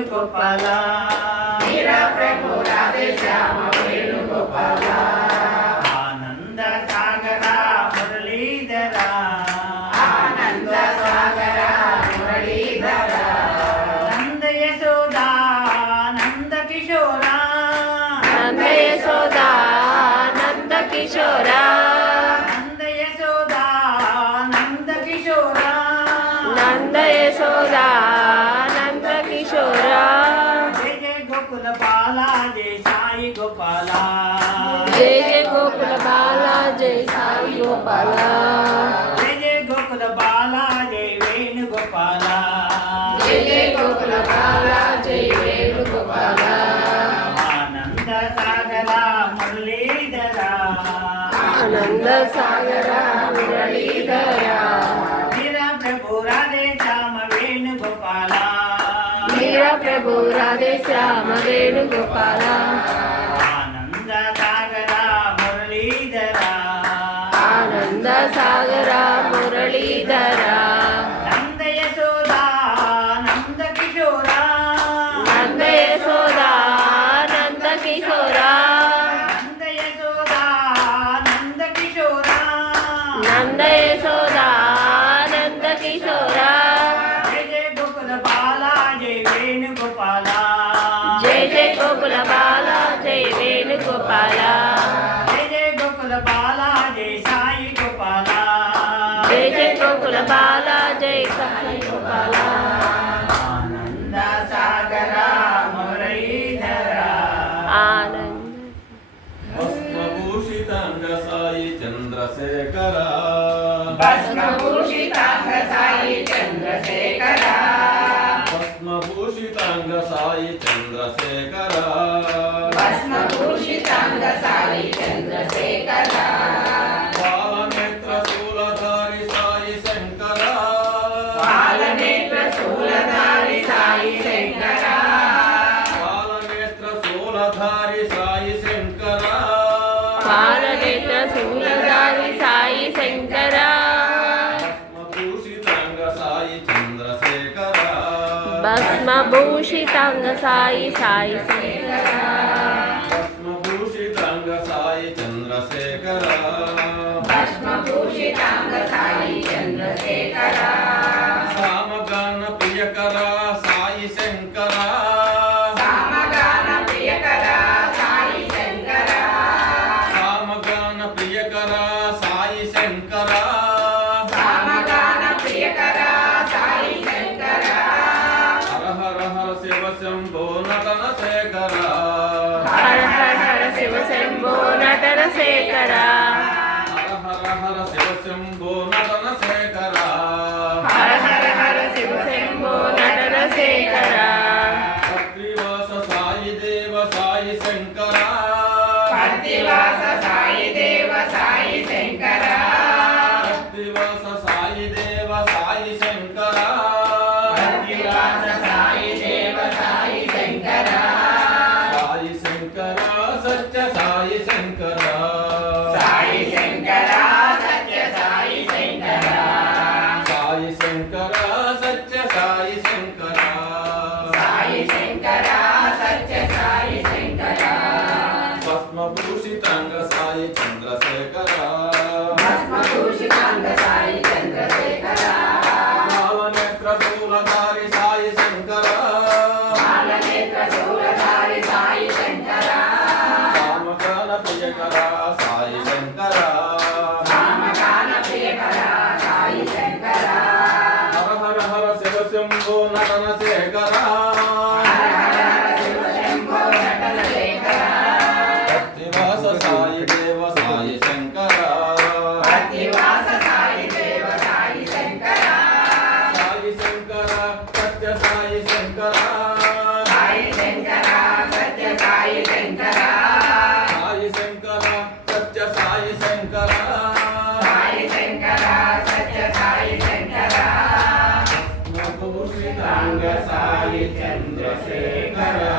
వేణుగోపాల మీరా ప్రభు రాధే శ్యామ వేణుగోపాల ఆనంద సాగర మురళీధర ఆనంద సాగర మురళీధర నంద యశోదా నంద కిశోరా నంద యశోదా నంద కిశోరా నంద యశోదా నంద కిశోరా నంద యశోదా నంద కిశోరా జయ జయ గోకుల బాల జయ సాయి గోపాల జయ జయ గోకుల బాల జయ సాయి గోపాల జయ జయ గోకుల బాల జయ వేణుగోపాల జయ జయ గోకుల బాల జయ వేణుగోపాల ఆనంద సాగర మురళీధర ఆనంద సాగర మురళీధర మీరా ప్రభు రాధే శ్యామ వేణుగోపాల మీరా ప్రభు రాధే శ్యామ వేణుగోపాల ఆనంద సాగర మురళీధర ఆనంద సాగర మురళీధర నంద యశోదా నంద కిశోరా నంద యశోదా నంద కిశోరా నంద యశోదా నంద కిశోరా నంద యశోదా నంద కిశోరా జయ జయ గోకుల బాల జయ వేణుగోపాల జయ జయ గోకుల బాల జయ వేణుగోపాల జయ జయ గోకుల బాల జయ సాయి గోపాల జయ జయ గోకుల బాల జయ సాయి గోపాల ఆనంద సాగర మురళీధర ఆనంద భస్మభూషితాంగ సాయి చంద్రశేఖర భస్మభూషితాంగ సాయి చంద్రశేఖర భస్మభూషితాంగ సాయి చంద్రశేఖర భస్మభూషితాంగ సాయి చంద్రశేఖర బాలనేత్ర శూలధారి సాయి శంకర పాలనేత్ర శూలధారి సాయి శంకర బాలనేత్ర శూలధారి సాయి శంకర పాలనేత్ర శూలధారి సాయి శంకర భస్మభూషితాంగ సాయి చంద్రశేఖర భస్మభూషితాంగ సాయి సాయి శంకర భస్మభూషితాంగ సాయి చంద్రశేఖర భస్మభూషితాంగ సాయి చంద్రశేఖర సామగాన ప్రియకర సాయి శంకర సామగాన ప్రియకర సాయి శంకర సామగాన ప్రియకర సాయి శంకర సామగాన ప్రియకర సాయి శంకర హర హర హర శివ శంభో నటన శేఖర హర హర హర శివ శంభో నటన శేఖర హర హర హర శివ శంభో నటన శేఖర హర హర హర శివ శంభో నటన శేఖర పత్రివాస సాయి దేవ సాయి శంకర పత్తివాస